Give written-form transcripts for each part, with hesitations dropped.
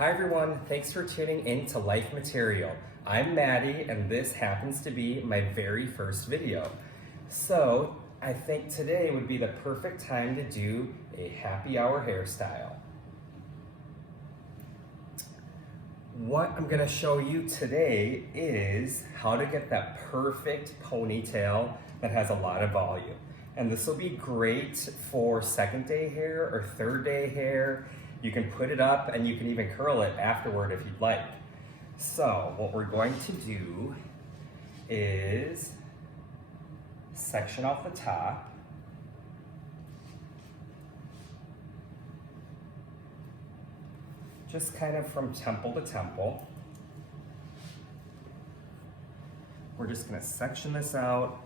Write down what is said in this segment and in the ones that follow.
Hi everyone, thanks for tuning in to LifeMattyerial. I'm Maddie and this happens to be my very first video. So I think today would be the perfect time to do a happy hour hairstyle. What I'm gonna show you today is how to get that perfect ponytail that has a lot of volume. And this will be great for second day hair or third day hair. You can put it up and you can even curl it afterward if you'd like. So what we're going to do is section off the top. Just kind of from temple to temple. We're just gonna section this out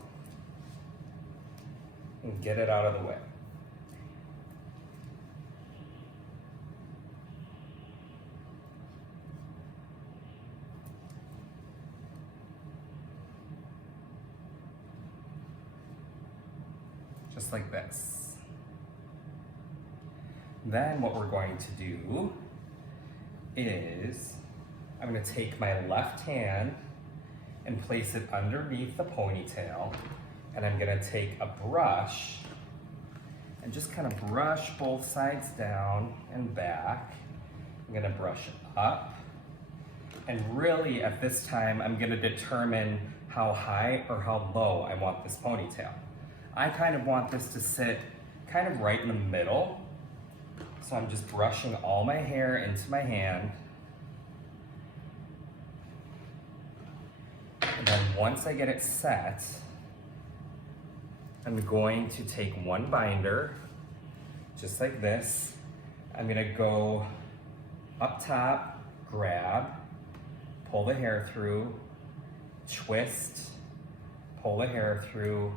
and get it out of the way. Just like this. Then what we're going to do is I'm going to take my left hand and place it underneath the ponytail, and I'm going to take a brush and just kind of brush both sides down and back. I'm going to brush up, and really at this time I'm going to determine how high or how low I want this ponytail. I kind of want this to sit kind of right in the middle. So I'm just brushing all my hair into my hand. And then once I get it set, I'm going to take one binder, just like this. I'm gonna go up top, grab, pull the hair through, twist, pull the hair through,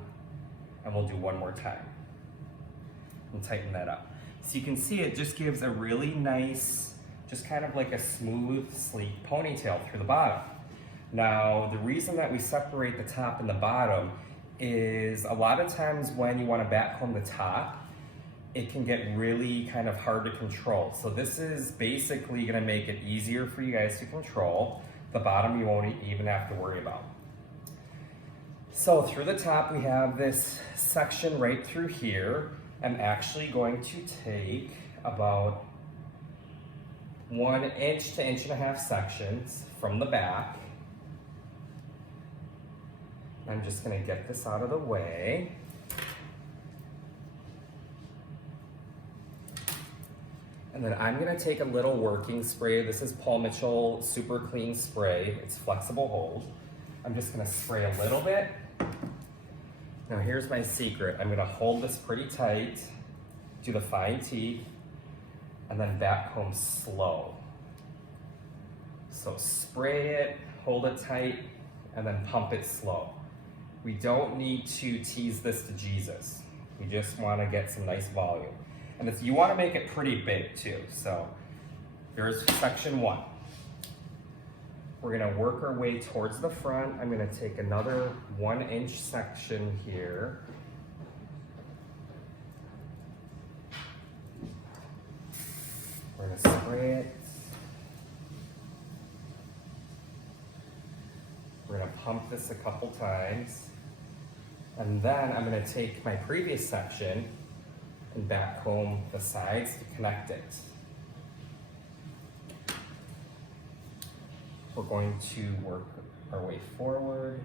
and we'll do one more time and tighten that up. So you can see it just gives a really nice, just kind of like a smooth, sleek ponytail through the bottom. Now, the reason that we separate the top and the bottom is a lot of times when you want to back comb the top, it can get really kind of hard to control. So this is basically going to make it easier for you guys to control. The bottom you won't even have to worry about. So through the top, we have this section right through here. I'm actually going to take about 1 inch to 1.5 inch sections from the back. I'm just gonna get this out of the way. And then I'm gonna take a little working spray. This is Paul Mitchell Super Clean Spray. It's flexible hold. I'm just gonna spray a little bit. Now here's my secret. I'm gonna hold this pretty tight, do the fine teeth, and then back comb slow. So spray it, hold it tight, and then pump it slow. We don't need to tease this to Jesus. We just wanna get some nice volume. And you wanna make it pretty big too. So here's section 1. We're gonna work our way towards the front. I'm gonna take another 1 inch section here. We're gonna spray it. We're gonna pump this a couple times. And then I'm gonna take my previous section and back comb the sides to connect it. We're going to work our way forward.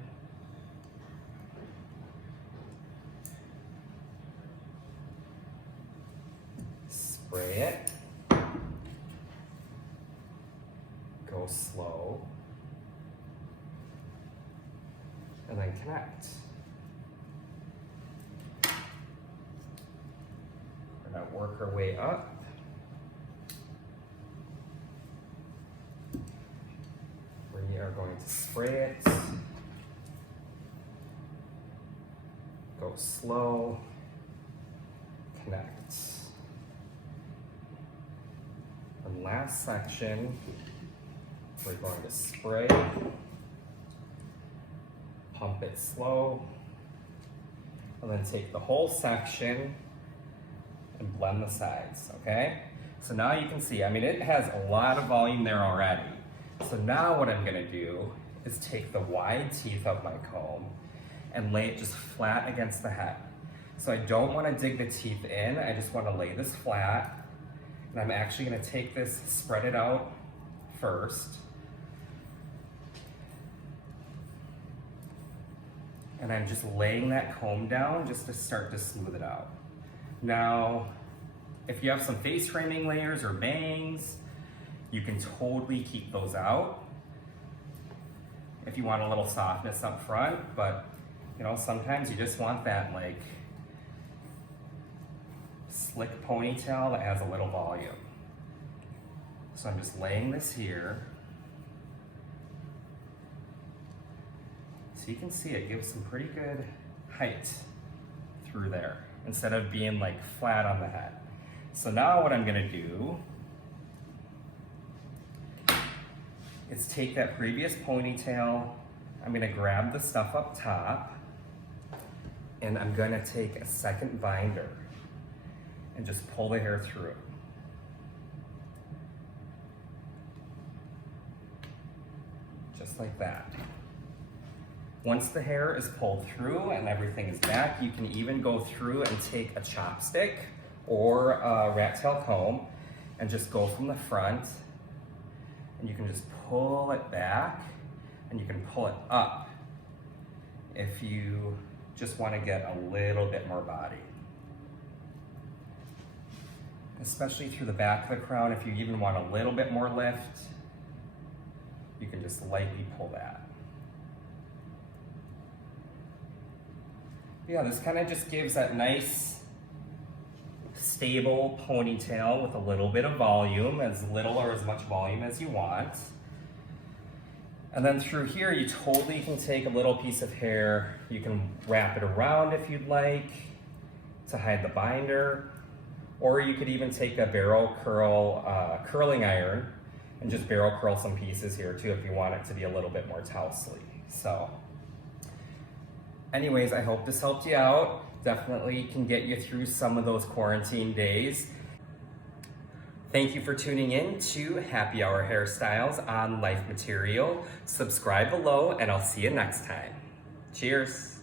Spray it. Go slow. And then connect. We're gonna work our way up. We are going to spray it, go slow, connect. And last section, we're going to spray, pump it slow, and then take the whole section and blend the sides, okay? So now you can see, I mean, it has a lot of volume there already. So now what I'm gonna do is take the wide teeth of my comb and lay it just flat against the head. So I don't wanna dig the teeth in, I just wanna lay this flat. And I'm actually gonna take this, spread it out first. And I'm just laying that comb down just to start to smooth it out. Now, if you have some face framing layers or bangs, you can totally keep those out if you want a little softness up front, but you know, sometimes you just want that like slick ponytail that has a little volume. So I'm just laying this here. So you can see it gives some pretty good height through there instead of being like flat on the head. So now what I'm gonna do is take that previous ponytail, I'm gonna grab the stuff up top, and I'm gonna take a second binder and just pull the hair through. Just like that. Once the hair is pulled through and everything is back, you can even go through and take a chopstick or a rat tail comb and just go from the front, and you can just pull it back and you can pull it up if you just want to get a little bit more body. Especially through the back of the crown, if you even want a little bit more lift, you can just lightly pull that. Yeah, this kind of just gives that nice, stable ponytail with a little bit of volume, as little or as much volume as you want. And then through here, you totally can take a little piece of hair, you can wrap it around if you'd like to hide the binder, or you could even take a barrel curl curling iron and just barrel curl some pieces here too if you want it to be a little bit more tously. So anyways, I hope this helped you out. Definitely can get you through some of those quarantine days. Thank you for tuning in to Happy Hour Hairstyles on Life Material. Subscribe below and I'll see you next time. Cheers.